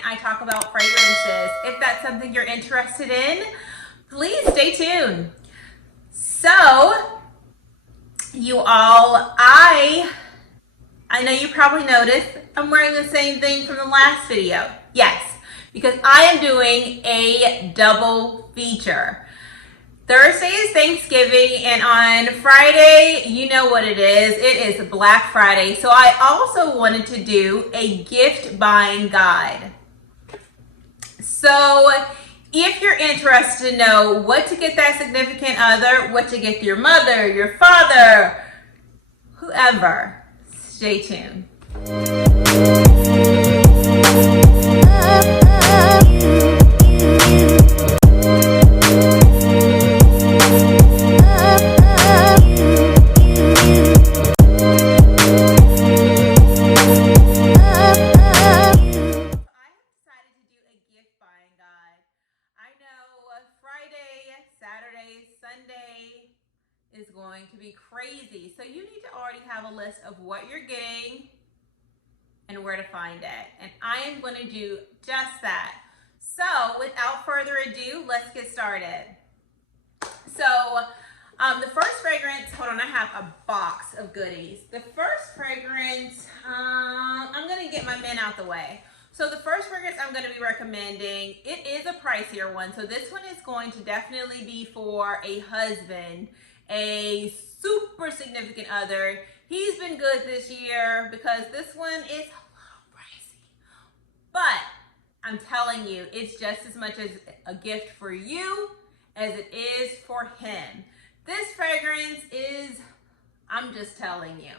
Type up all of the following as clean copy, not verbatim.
content, I talk about fragrances. If that's something you're interested in, please stay tuned. So, you all, I know you probably noticed I'm wearing the same thing from the last video. Yes, because I am doing a double feature. Thursday is Thanksgiving, and on Friday, you know what it is. It is Black Friday. So I also wanted to do a gift buying guide. So if you're interested to know what to get that significant other, what to get your mother, your father, whoever, stay tuned. Sunday is going to be crazy. So you need to already have a list of what you're getting and where to find it. And I am going to do just that. So without further ado, let's get started. So the first fragrance, hold on, I have a box of goodies. The first fragrance, I'm going to get my men out the way. So the first fragrance I'm going to be recommending, it is a pricier one. So this one is going to definitely be for a husband, a super significant other. He's been good this year because this one is a little pricey. But I'm telling you, it's just as much as a gift for you as it is for him. This fragrance is, I'm just telling you,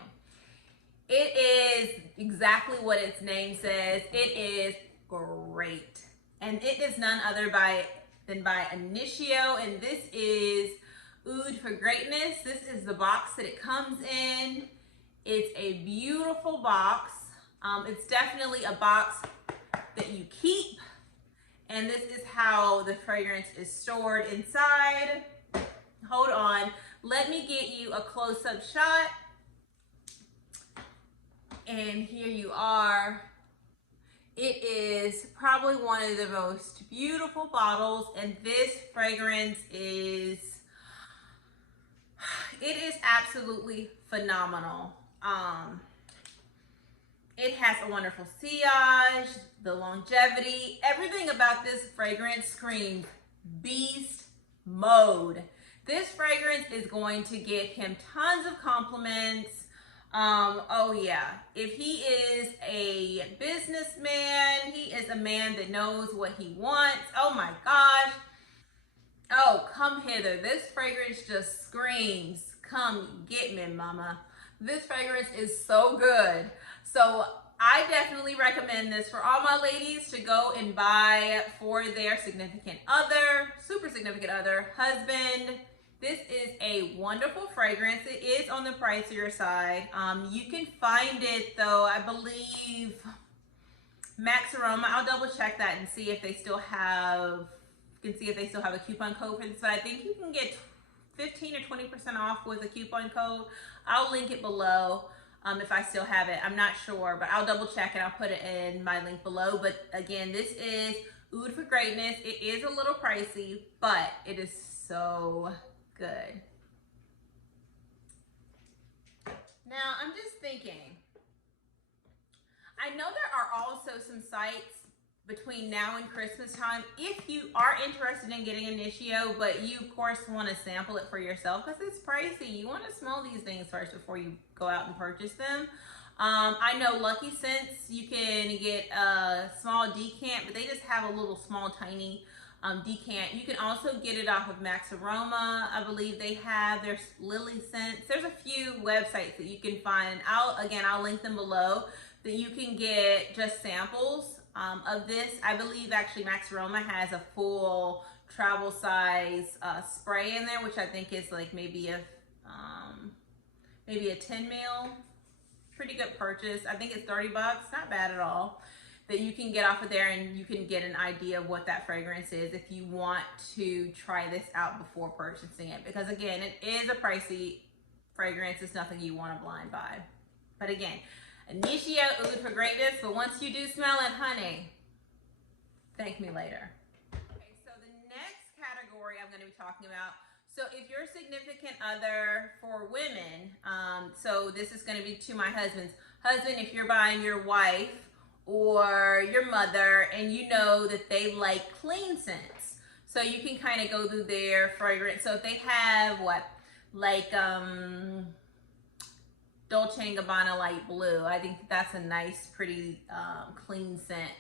it is exactly what its name says. It is great. And it is none other than by Initio. And this is Oud for Greatness. This is the box that it comes in. It's a beautiful box. It's definitely a box that you keep. And this is how the fragrance is stored inside. Hold on. Let me get you a close-up shot. And here you are. It is probably one of the most beautiful bottles, and this fragrance is, it is absolutely phenomenal. It has a wonderful sillage, the longevity, everything about this fragrance screams beast mode. This fragrance is going to get him tons of compliments. Oh yeah, if he is a businessman, he is a man that knows what he wants. Oh my gosh. Oh, come hither. This fragrance just screams, come get me, mama. This fragrance is so good. So I definitely recommend this for all my ladies to go and buy for their significant other, super significant other, husband. This is a wonderful fragrance. It is on the pricier side. You can find it though, I believe, Max Aroma. I'll double check that and see if they still have, a coupon code for this, but I think you can get 15 or 20% off with a coupon code. I'll link it below if I still have it. I'm not sure, but I'll double check and I'll put it in my link below. But again, this is Oud for Greatness. It is a little pricey, but it is so good. Now, I'm just thinking, I know there are also some sites between now and Christmas time, if you are interested in getting Initio, but you of course want to sample it for yourself because it's pricey. You want to smell these things first before you go out and purchase them. I know Lucky Scents, you can get a small decant, but they just have a little small tiny decant. You can also get it off of Max Aroma. I believe they have their Lily Scents. There's a few websites that you can find. I'll link them below, that you can get just samples of this. I believe actually Max Aroma has a full travel size spray in there, which I think is like maybe a 10 mil. Pretty good purchase. I think it's 30 bucks, not bad at all, that you can get off of there, and you can get an idea of what that fragrance is if you want to try this out before purchasing it. Because again, it is a pricey fragrance. It's nothing you want to blind buy. But again, Initio Oud for Greatness, but once you do smell it, honey, thank me later. Okay, so the next category I'm going to be talking about. So if your significant other for women, so this is going to be to my husband, if you're buying your wife or your mother and you know that they like clean scents, so you can kind of go through their fragrance. So if they have like Dolce & Gabbana Light Blue, I think that's a nice, pretty clean scent.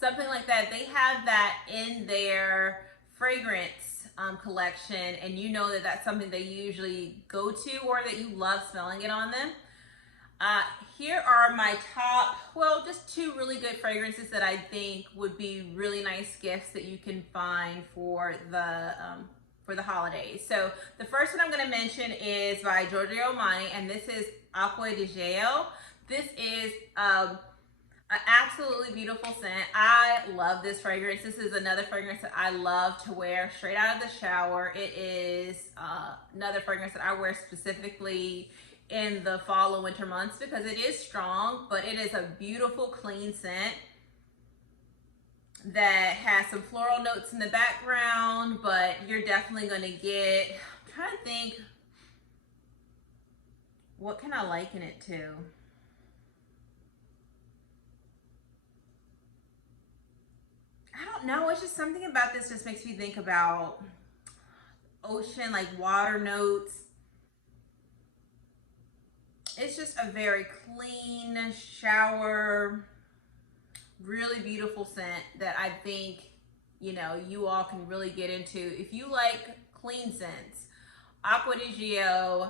Something like that, they have that in their fragrance collection, and you know that that's something they usually go to or that you love smelling it on them. Here are my top, well, just two really good fragrances that I think would be really nice gifts that you can find for the holidays. So the first one I'm going to mention is by Giorgio Armani, and this is Acqua di Gio. This is an absolutely beautiful scent. I love this fragrance. This is another fragrance that I love to wear straight out of the shower. It is another fragrance that I wear specifically in the fall and winter months because it is strong, but it is a beautiful, clean scent that has some floral notes in the background, but you're definitely going to get, I'm trying to think, what can I liken it to? I don't know, it's just something about this just makes me think about ocean, like water notes. It's just a very clean shower, really beautiful scent that I think, you know, you all can really get into. If you like clean scents, Acqua di Gio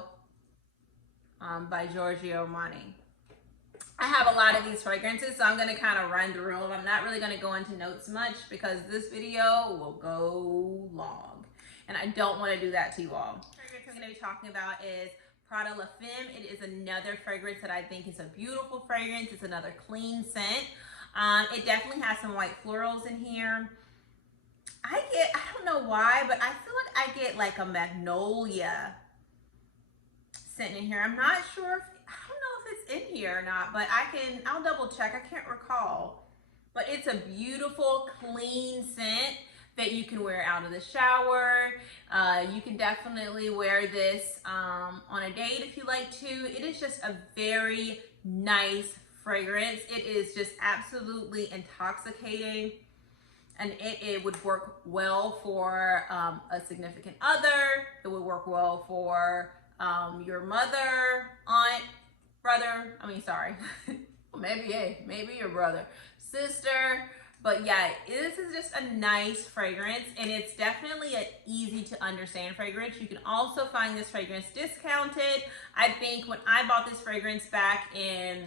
by Giorgio Armani. I have a lot of these fragrances, so I'm going to kind of run through them. I'm not really going to go into notes much because this video will go long, and I don't want to do that to you all. The fragrance I'm going to be talking about is Prada La Femme. It is another fragrance that I think is a beautiful fragrance. It's another clean scent. It definitely has some white florals in here. I don't know why, but I feel like I get like a magnolia scent in here. I'm not sure if, I don't know if it's in here or not, but I'll double check. I can't recall. But it's a beautiful, clean scent that you can wear out of the shower. You can definitely wear this on a date if you like to. It is just a very nice fragrance. It is just absolutely intoxicating, and it would work well for a significant other. It would work well for your mother, aunt, brother. I mean, sorry, maybe your brother, sister. But yeah, this is just a nice fragrance, and it's definitely an easy to understand fragrance. You can also find this fragrance discounted. I think when I bought this fragrance back in,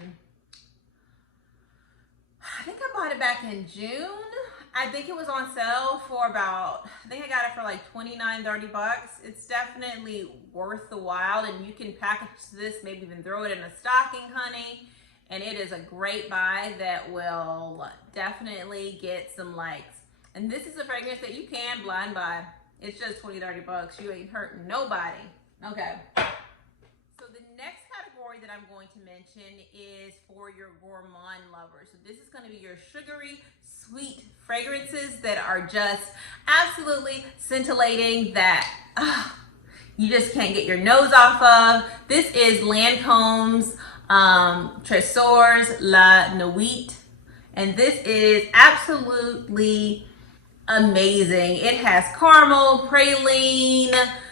I think I bought it back in June. I think it was on sale for about, I think I got it for like $29-30 bucks. It's definitely worth the while, and you can package this, maybe even throw it in a stocking, honey. And it is a great buy that will definitely get some likes. And this is a fragrance that you can blind buy. It's just $20-30 bucks. You ain't hurting nobody. Okay. So the next category that I'm going to mention is for your gourmand lovers. So this is going to be your sugary, sweet fragrances that are just absolutely scintillating, that you just can't get your nose off of. This is Lancome's Trésors La Nuit, and this is absolutely amazing. It has caramel, praline,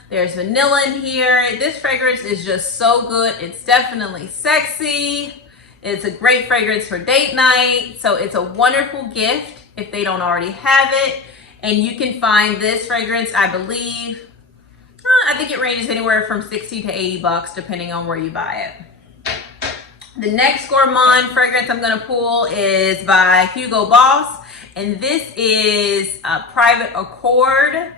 there's vanilla in here. This fragrance is just so good. It's definitely sexy. It's a great fragrance for date night, so it's a wonderful gift if they don't already have it. And you can find this fragrance, I believe, I think it ranges anywhere from 60 to 80 bucks depending on where you buy it. The next gourmand fragrance I'm going to pull is by Hugo Boss, and this is Private Accord.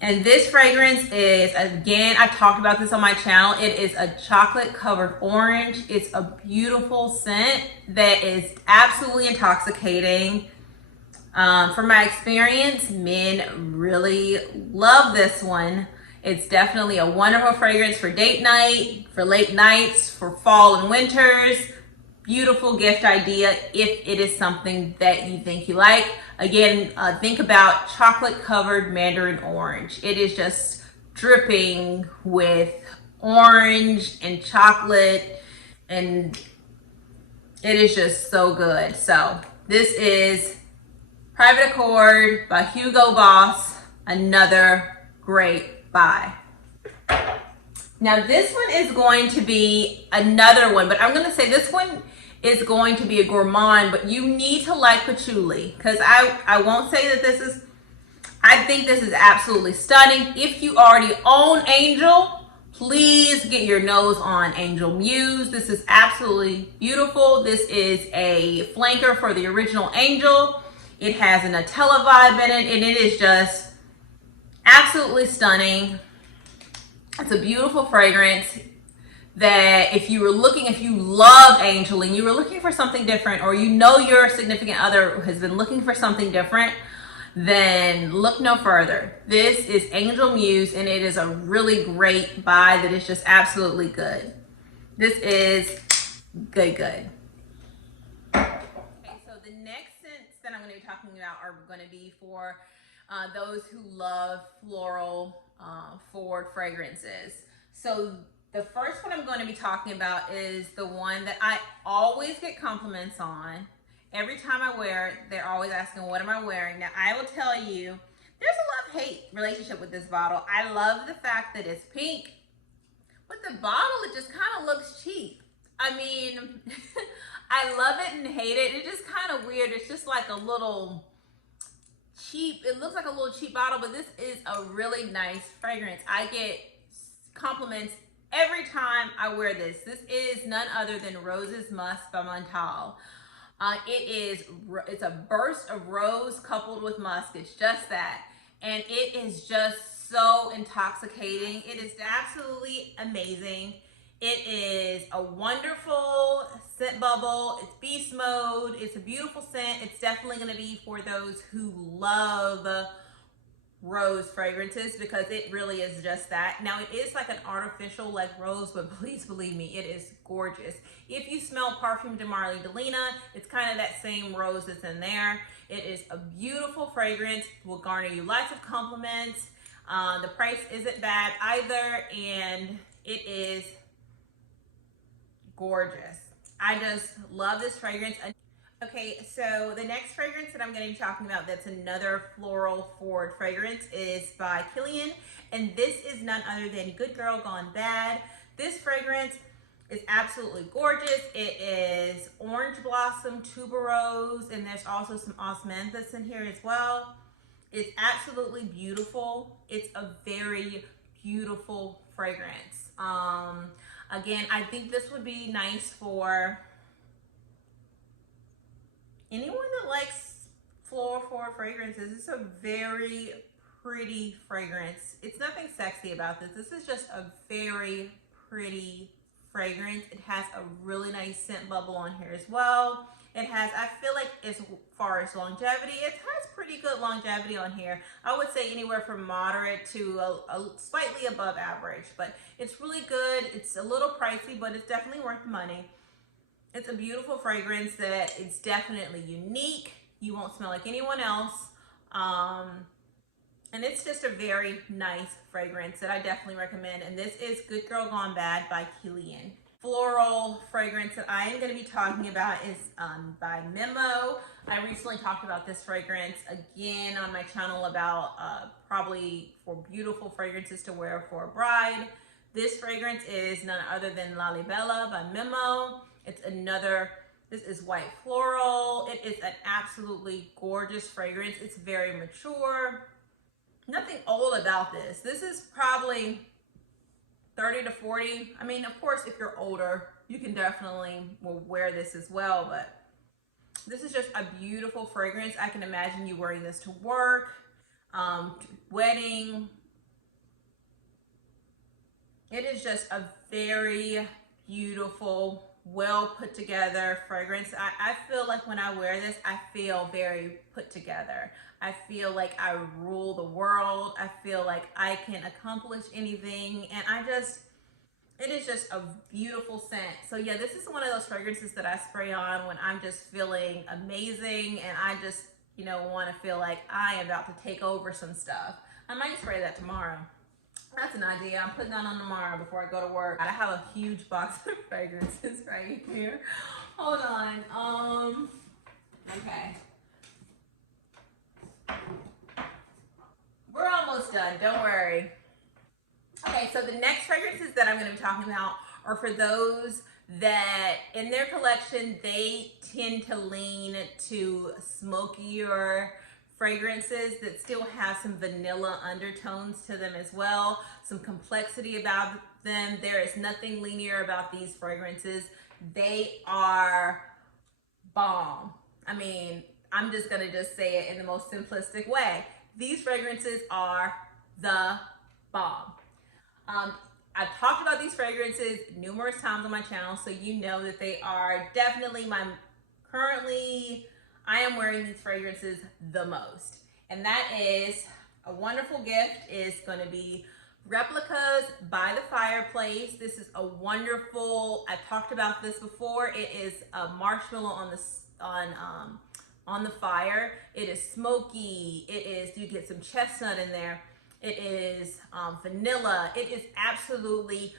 And this fragrance is, again, I've talked about this on my channel. It is a chocolate covered orange. It's a beautiful scent that is absolutely intoxicating. From my experience, men really love this one. It's definitely a wonderful fragrance for date night, for late nights, for fall and winters. beautiful gift idea if it is something that you think you like. Again, think about chocolate covered mandarin orange. It is just dripping with orange and chocolate, and it is just so good. So this is Private Accord by Hugo Boss, another great buy. Now this one is going to be another one, but I'm going to say this one is going to be a gourmand, but you need to like patchouli, because I won't say that this is, I think this is absolutely stunning. If you already own Angel, please get your nose on Angel Muse. This is absolutely beautiful. This is a flanker for the original Angel. It has a Nutella vibe in it, and it is just absolutely stunning. It's a beautiful fragrance that if you love Angel and you were looking for something different, or you know your significant other has been looking for something different, then look no further. This is Angel Muse, and it is a really great buy that is just absolutely good. This is good. Okay, so the next scents that I'm going to be talking about are going to be for those who love floral forward fragrances. So the first one I'm going to be talking about is the one that I always get compliments on. Every time I wear it, they're always asking, what am I wearing? Now, I will tell you, there's a love-hate relationship with this bottle. I love the fact that it's pink, but the bottle, it just kind of looks cheap. I mean, I love it and hate it. It's just kind of weird. It's just like a little cheap. It looks like a little cheap bottle, but this is a really nice fragrance. I get compliments every time I wear this. This is none other than Rose's Musk by Montal. It's a burst of rose coupled with musk. It's just that. And it is just so intoxicating. It is absolutely amazing. It is a wonderful scent bubble. It's beast mode. It's a beautiful scent. It's definitely going to be for those who love rose fragrances, because it really is just that. Now, it is like an artificial like rose, but please believe me, it is gorgeous. If you smell Parfum de Marly Delina, it's kind of that same rose that's in there. It is a beautiful fragrance, will garner you lots of compliments. The price isn't bad either, and it is gorgeous. I just love this fragrance. Okay, so the next fragrance that I'm going to be talking about that's another floral forward fragrance is by Kilian, and this is none other than Good Girl Gone Bad. This fragrance is absolutely gorgeous. It is orange blossom, tuberose, and there's also some osmanthus in here as well. It's absolutely beautiful. It's a very beautiful fragrance. Again, I think this would be nice for anyone that likes floral forward fragrances. It's a very pretty fragrance. It's nothing sexy about this. This is just a very pretty fragrance. It has a really nice scent bubble on here as well. It has, I feel like as far as longevity, it has pretty good longevity on here. I would say anywhere from moderate to a slightly above average, but it's really good. It's a little pricey, but it's definitely worth the money. It's a beautiful fragrance that is definitely unique. You won't smell like anyone else. And it's just a very nice fragrance that I definitely recommend. And this is Good Girl Gone Bad by Kilian. Floral fragrance that I am going to be talking about is by Memo. I recently talked about this fragrance again on my channel about probably for beautiful fragrances to wear for a bride. This fragrance is none other than La Libella by Memo. It's another, this is white floral. It is an absolutely gorgeous fragrance. It's very mature. Nothing old about this. This is probably 30 to 40. I mean, of course, if you're older, you can definitely wear this as well, but this is just a beautiful fragrance. I can imagine you wearing this to work, wedding. It is just a very beautiful, well put together fragrance. I feel like when I wear this, I feel very put together. I feel like I rule the world. I feel like I can accomplish anything. And It is just a beautiful scent. So yeah, this is one of those fragrances that I spray on when I'm just feeling amazing and I just, you know, want to feel like I am about to take over some stuff. I might spray that tomorrow. That's an idea. I'm putting that on tomorrow before I go to work. I have a huge box of fragrances right here. Hold on. Okay. We're almost done. Don't worry. Okay, so the next fragrances that I'm going to be talking about are for those that in their collection, they tend to lean to smokier fragrances that still have some vanilla undertones to them as well, some complexity about them. There is nothing linear about these fragrances. They are bomb. I mean, I'm just gonna just say it in the most simplistic way. These fragrances are the bomb. I've talked about these fragrances numerous times on my channel, so you know that they are definitely currently, I am wearing these fragrances the most. And that is a wonderful gift is gonna be Replicas by the Fireplace. This is a wonderful, I've talked about this before. It is a marshmallow on the fire. It is smoky. It is, you get some chestnut in there. It is vanilla. It is absolutely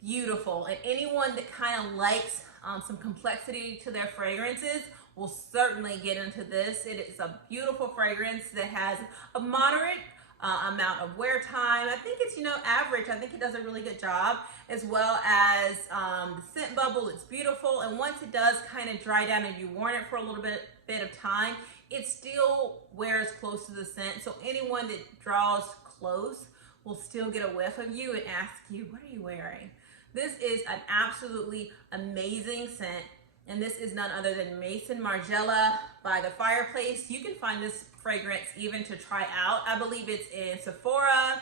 beautiful. And anyone that kind of likes some complexity to their fragrances will certainly get into this. It is a beautiful fragrance that has a moderate amount of wear time. I think it's, you know, average. I think it does a really good job, as well as the scent bubble. It's beautiful. And once it does kind of dry down and you've worn it for a little bit of time, it still wears close to the scent. So anyone that draws close will still get a whiff of you and ask you, what are you wearing? This is an absolutely amazing scent. And this is none other than Maison Margiela by the Fireplace. You can find this fragrance even to try out. I believe it's in Sephora.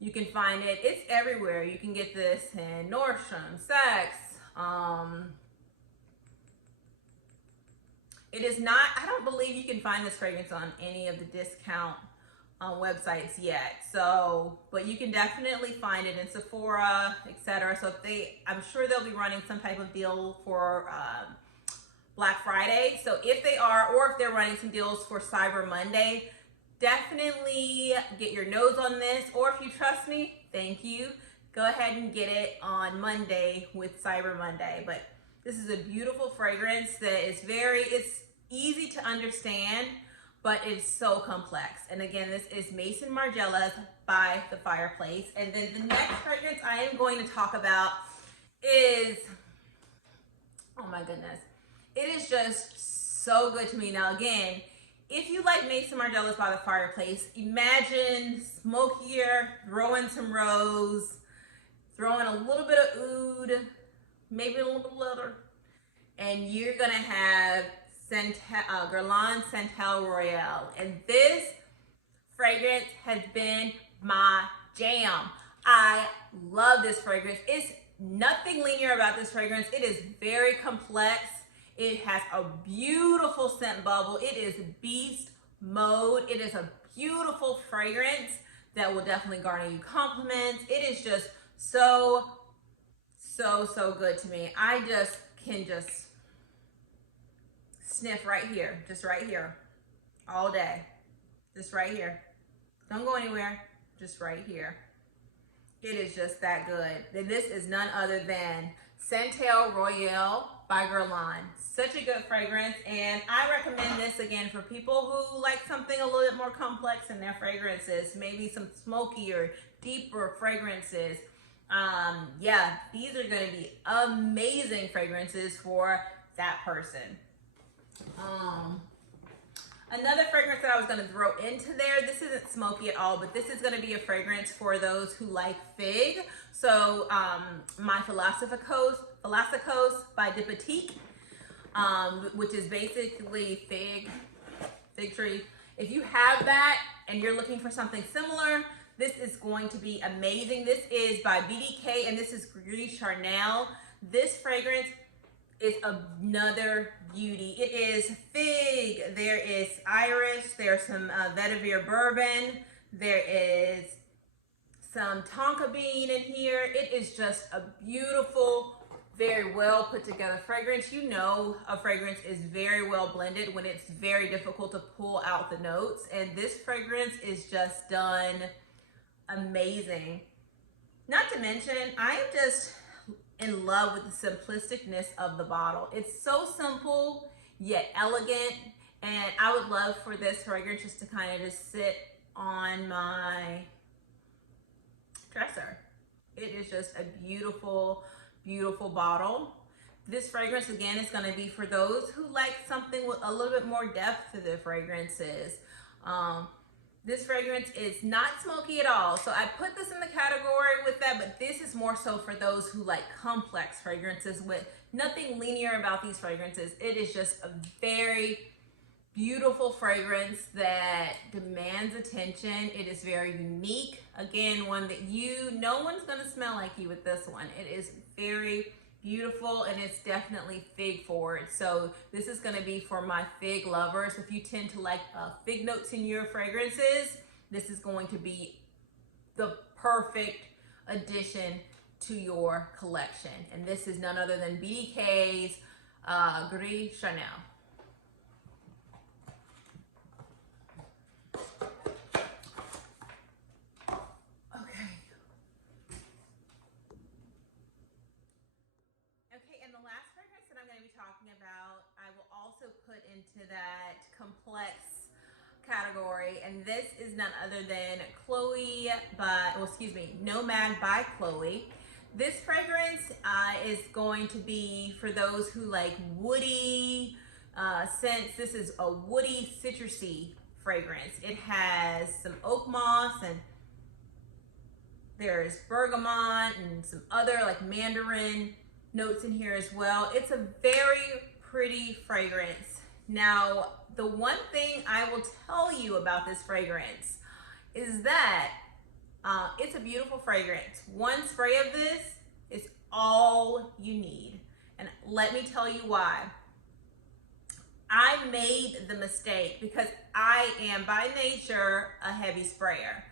You can find it. It's everywhere. You can get this in Nordstrom, Saks. It is not, I don't believe you can find this fragrance on any of the discount websites yet. So, but you can definitely find it in Sephora, etc. So if I'm sure they'll be running some type of deal for Black Friday. So if they are, or if they're running some deals for Cyber Monday, definitely get your nose on this. Or if you trust me, thank you. Go ahead and get it on Monday with Cyber Monday. But this is a beautiful fragrance that is it's easy to understand, but it's so complex. And again, this is Maison Margiela by the Fireplace. And then the next fragrance I am going to talk about is, oh my goodness, it is just so good to me. Now again, if you like Maison Margiela by the Fireplace, imagine smokier, throw in some rose, throw in a little bit of oud, maybe a little bit of leather, and you're gonna have Guerlain Santal Royale. And this fragrance has been my jam. I love this fragrance. It's nothing linear about this fragrance. It is very complex. It has a beautiful scent bubble. It is beast mode. It is a beautiful fragrance that will definitely garner you compliments. It is just so good to me. I just can sniff right here, just right here, all day, just right here. Don't go anywhere, just right here. It is just that good. And this is none other than Santal Royale by Guerlain. Such a good fragrance, and I recommend this again for people who like something a little bit more complex in their fragrances, maybe some smokier, deeper fragrances. Yeah, these are going to be amazing fragrances for that person. Another fragrance that I was going to throw into there, this isn't smoky at all, but this is going to be a fragrance for those who like fig. So my Philosophicos by Diptyque, which is basically fig tree. If you have that and you're looking for something similar, this is going to be amazing. This is by BDK, and this is Gris Charnel. This fragrance is another beauty. It is fig, there is iris, there's some vetiver bourbon, there is some tonka bean in here. It is just a beautiful, very well put together fragrance. You know a fragrance is very well blended when it's very difficult to pull out the notes, and this fragrance is just done amazing. Not to mention, I am just in love with the simplisticness of the bottle. It's so simple yet elegant, and I would love for this fragrance just to kind of just sit on my dresser. It is just a beautiful, beautiful bottle. This fragrance, again, is going to be for those who like something with a little bit more depth to their fragrances. This fragrance is not smoky at all. So I put this in the category with that, but this is more so for those who like complex fragrances with nothing linear about these fragrances. It is just a very beautiful fragrance that demands attention. It is very unique. Again, one that no one's gonna smell like you with this one. It is very beautiful, and it's definitely fig forward. So this is gonna be for my fig lovers. If you tend to like fig notes in your fragrances, this is going to be the perfect addition to your collection. And this is none other than BDK's Gris Chanel. Talking about, I will also put into that complex category, and this is none other than Nomad by Chloe. This fragrance is going to be for those who like woody scents. This is a woody citrusy fragrance. It has some oak moss, and there's bergamot and some other like mandarin notes in here as well. It's a very pretty fragrance. Now, the one thing I will tell you about this fragrance is that it's a beautiful fragrance. One spray of this is all you need. And let me tell you why. I made the mistake because I am by nature a heavy sprayer.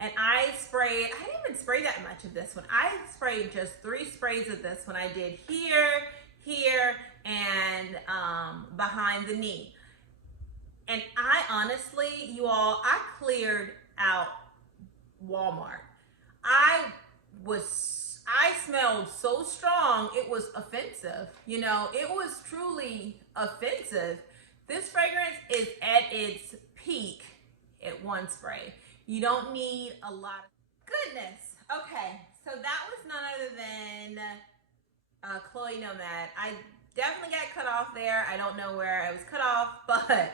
And I didn't even spray that much of this one. I sprayed just 3 sprays of this one. I did here, and behind the knee. And I honestly, you all, I cleared out Walmart. I smelled so strong, it was offensive. You know, it was truly offensive. This fragrance is at its peak at 1 spray. You don't need a lot of goodness. Okay, so that was none other than Chloe Nomad. I definitely got cut off there. I don't know where I was cut off, but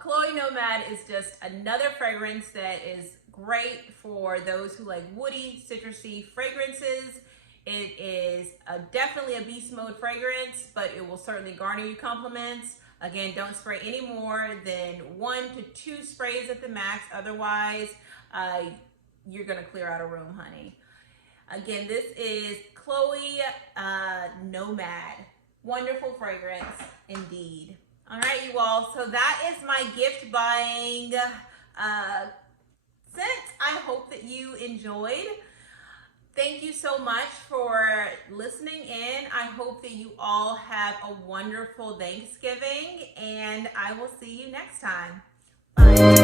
Chloe Nomad is just another fragrance that is great for those who like woody, citrusy fragrances. It is definitely a beast mode fragrance, but it will certainly garner you compliments. Again, don't spray any more than 1 to 2 sprays at the max. Otherwise, you're gonna clear out a room, honey. Again, this is Chloe Nomad. Wonderful fragrance indeed. All right, you all. So that is my gift buying scent. I hope that you enjoyed. Thank you so much for listening in. I hope that you all have a wonderful Thanksgiving, and I will see you next time. Bye.